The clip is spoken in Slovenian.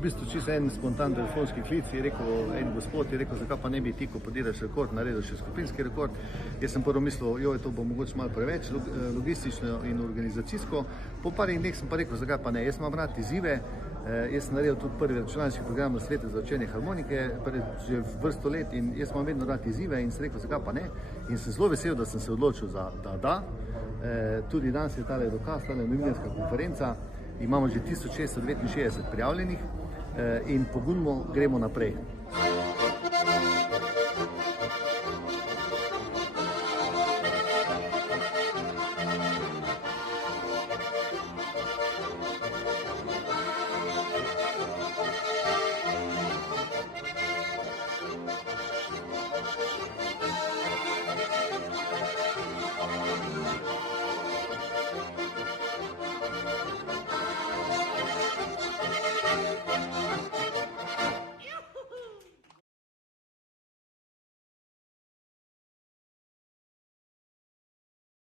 v bistvu čisto en spontan telefonski klic je rekel, en gospod je rekel, zakaj pa ne bi ti, ko podiraš rekord, naredil še skupinski rekord. Jaz sem prvo mislil, to bo mogoče malo preveč, logistično in organizacijsko. Po parih dneh sem pa rekel, zakaj pa ne. Jaz imam rad izzive, jaz sem naredil tudi prvi računalniški program na svetu za učenje harmonike, že vrsto let in jaz imam vedno rad izzive in sem rekel, zakaj pa ne. In sem zelo vesel, da sem se odločil za da. Tudi danes je tale dokaz, tale novinarska konferenca. Imamo že 1669 prijavljenih in pogumno gremo naprej.